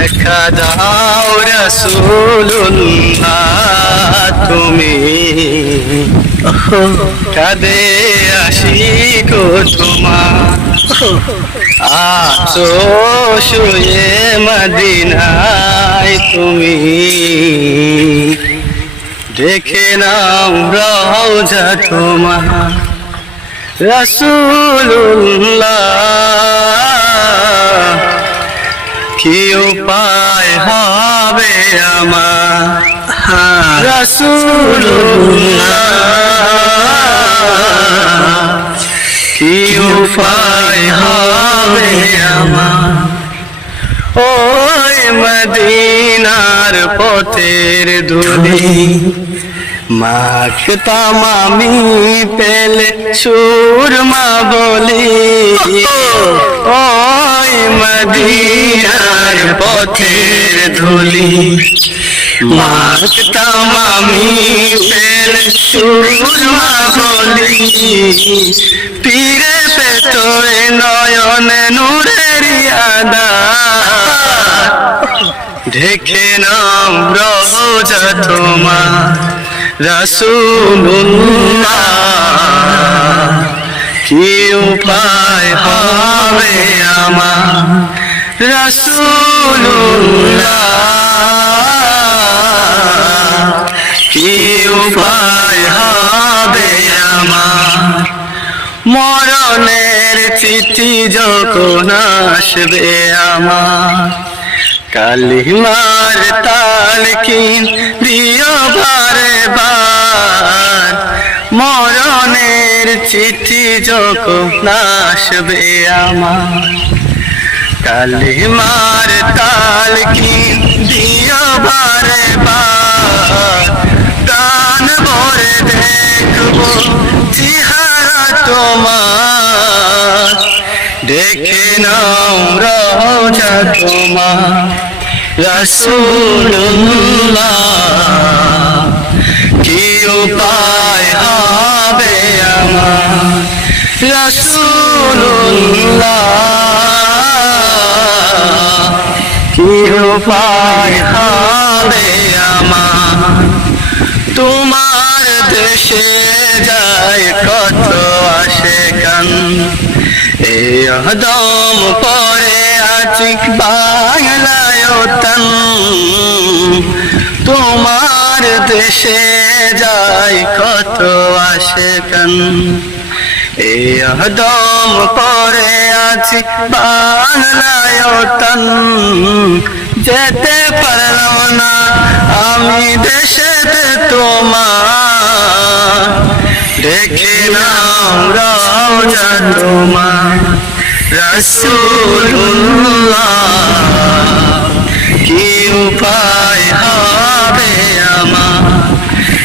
দেখা দাও রসুল্লাহ তুমি। কাদে গো তোমার। আছো শুয়ে মদিনায় তুমি। দেখে নাও রওজা তোমার। রসুল্লাহ আমার রসুল্লাহ কি উপায় হবে আমার। ওই মদিনার পথের ধুলি মাখতাম আমি পেলে সুরমা বলি। ওই মদিনার পথের ধুলি। মাখতাম আমি পেলে সুরমা বলি পীরে পেতরে নয়নে নূরের আদা। ঢেকে নাম রোজা তোমার রসুল্লাহ কি উপায় হবে আমার রসুল্লাহ কি উপায় হবে আমার? মরণের চিঠি যখন আসবে আমার, কালিমার তাল কিন দিও বারে বার মরণের চিঠি যখন আসবে আমার কালিমার তাল কিন দিও বারে দান ভরে দেখব চেহারা তোমার দেখে নাও রোজা তোমার রসুল্লাহ কি উপায় হবে আমার কি উপায় হবে আমার। তোমার দেশে যায় কত আসে কান। দম পরে আছি বাংলায় তন তোমার দেশে যায় কত আসে কান। এ দম পরে আছি বাংলায় যেতে পারলাম না আমি দেশেতে তোমার। দেখে নাও রওজা তোমার। রসুল্লাহ কি উপায় হবে আমার?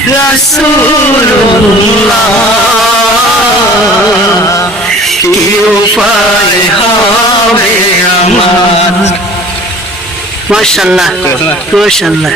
রসুল্লাহ মাশাল্লাহ মাশাল্লাহ